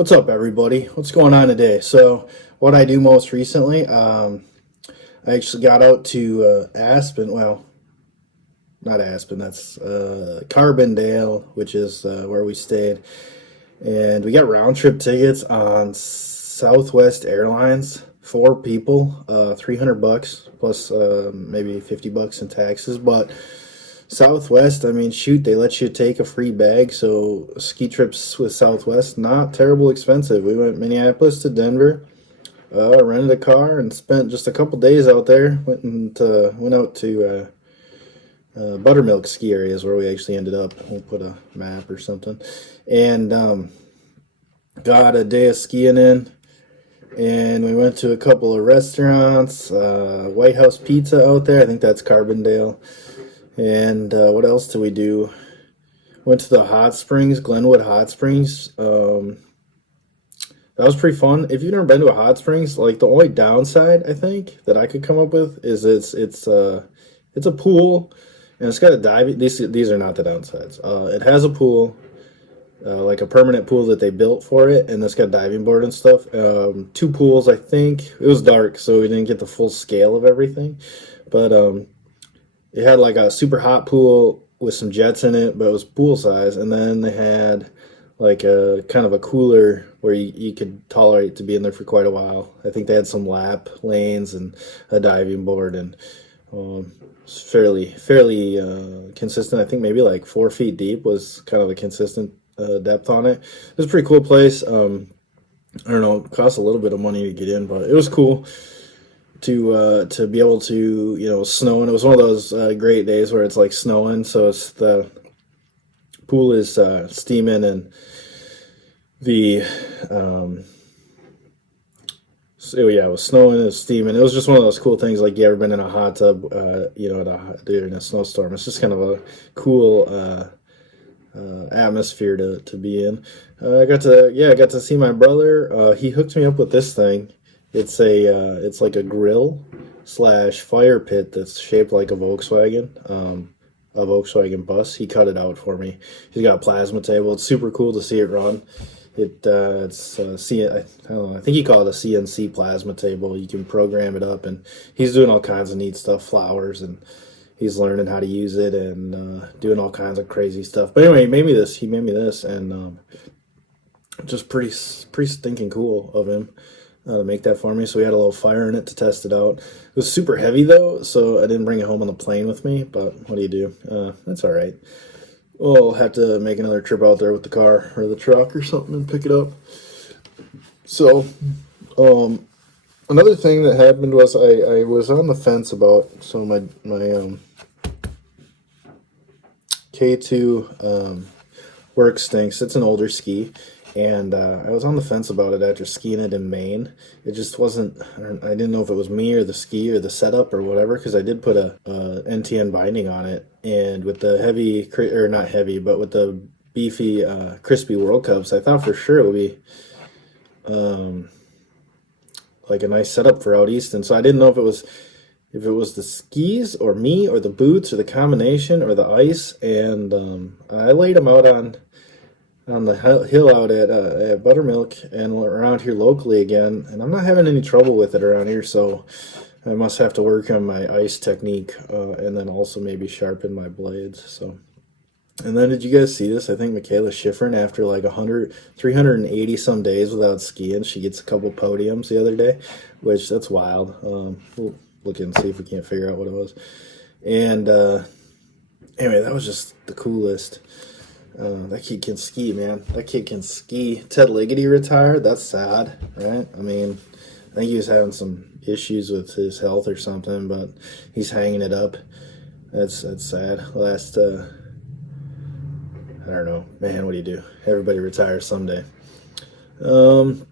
What's up, everybody? What's going on today? So, what I do most recently, I actually got out to Aspen. Well, not Aspen. That's Carbondale, which is where we stayed, and we got round trip tickets on Southwest Airlines. Four people, $300 plus maybe $50 in taxes, but Southwest, I mean, shoot, they let you take a free bag. So ski trips with Southwest, not terrible expensive. We went Minneapolis to Denver, rented a car, and spent just a couple days out there. Went out to Buttermilk ski areas where we actually ended up. We'll put a map or something, and got a day of skiing in. And we went to a couple of restaurants, White House Pizza out there. I think that's Carbondale. And what else did we do? Went to the hot springs, Glenwood Hot Springs. That was pretty fun. If you've never been to a hot springs, like the only downside I think that I could come up with is it's a pool and it's got a diving. These are not the downsides. It has a pool, like a permanent pool that they built for it, and it's got a diving board and stuff. Two pools, I think. It was dark, so we didn't get the full scale of everything, but it had like a super hot pool with some jets in it, but it was pool size. And then they had like a kind of a cooler where you could tolerate to be in there for quite a while. I think they had some lap lanes and a diving board, and it's fairly consistent. I think maybe like 4 feet deep was kind of a consistent depth on it. It was a pretty cool place. I don't know, it cost a little bit of money to get in, but it was cool to be able to snow. And it was one of those great days where it's like snowing, so it's the pool is steaming, and the so yeah, it was snowing, it was steaming. It was just one of those cool things, like you ever been in a hot tub during a snowstorm. It's just kind of a cool atmosphere to be in. I got to see my brother. He hooked me up with this thing. It's like a grill slash fire pit that's shaped like a Volkswagen bus. He cut it out for me. He's got a plasma table. It's super cool to see it run. It's I don't know, I think he called it a CNC plasma table. You can program it up, and he's doing all kinds of neat stuff, flowers, and he's learning how to use it and doing all kinds of crazy stuff. But anyway, he made me this, and just pretty stinking cool of him to make that for me. So we had a little fire in it to test it out. It was super heavy though, so I didn't bring it home on the plane with me, but what do you do? That's all right. We'll have to make another trip out there with the car or the truck or something and pick it up. So another thing that happened was I was on the fence about, so my K2 work stinks. It's an older ski, and I was on the fence about it after skiing it in Maine. It just wasn't, I didn't know if it was me or the ski or the setup or whatever, because I did put a NTN binding on it, and with the heavy, or not heavy, but with the beefy crispy World Cups, I thought for sure it would be like a nice setup for out east. And so I didn't know if it was the skis or me or the boots or the combination or the ice. And I laid them out on the hill out at Buttermilk and around here locally again, and I'm not having any trouble with it around here, so I must have to work on my ice technique and then also maybe sharpen my blades. So, and then did you guys see this? I think Michaela Schifrin, after like 380 some days without skiing, she gets a couple podiums the other day, which that's wild. We'll look and see if we can't figure out what it was. And anyway, that was just the coolest. That kid can ski, man. That kid can ski. Ted Ligety retired. That's sad, right? I mean, I think he was having some issues with his health or something, but he's hanging it up. That's sad. I don't know, man. What do you do? Everybody retires someday. And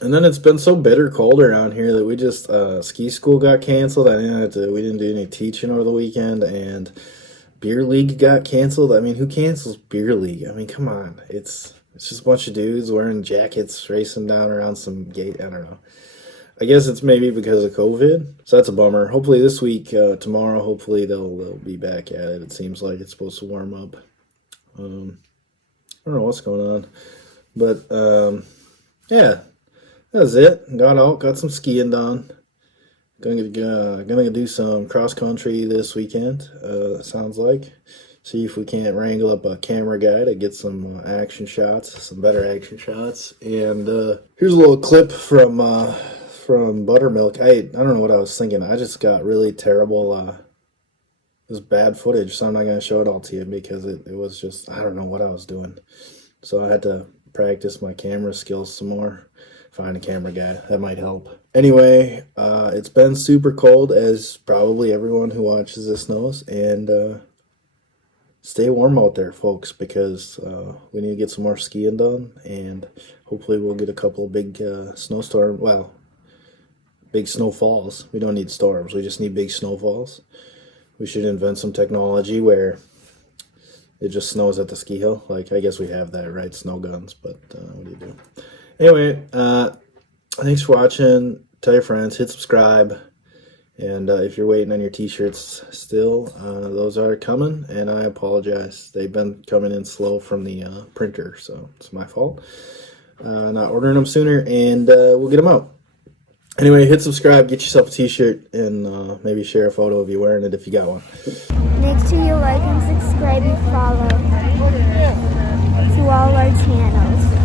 then it's been so bitter cold around here that we just ski school got canceled. We didn't do any teaching over the weekend, and beer league got canceled. I mean, who cancels beer league? I mean, come on. It's just a bunch of dudes wearing jackets racing down around some gate. I don't know. I guess it's maybe because of COVID, so that's a bummer. Hopefully this week, tomorrow, hopefully they'll be back at it. It seems like it's supposed to warm up. I don't know what's going on, but yeah, that was it. Got out, got some skiing done. Gonna do some cross country this weekend. Sounds like. See if we can't wrangle up a camera guy to get some action shots, some better action shots. And here's a little clip from Buttermilk. I don't know what I was thinking. I just got really terrible. It was bad footage, so I'm not gonna show it all to you because it was just I don't know what I was doing. So I had to practice my camera skills some more. Find a camera guy. That might help. Anyway, it's been super cold, as probably everyone who watches this knows, and stay warm out there, folks, because we need to get some more skiing done, and hopefully we'll get a couple of big snowstorms. Well, big snowfalls. We don't need storms. We just need big snowfalls. We should invent some technology where it just snows at the ski hill. Like, I guess we have that, right? Snow guns, but what do you do? Anyway, thanks for watching. Tell your friends, hit subscribe. And if you're waiting on your t-shirts still, those are coming, and I apologize. They've been coming in slow from the printer, so it's my fault. Not ordering them sooner, and we'll get them out. Anyway, hit subscribe, get yourself a t-shirt, and maybe share a photo of you wearing it if you got one. Make sure you like and subscribe and follow to all our channels.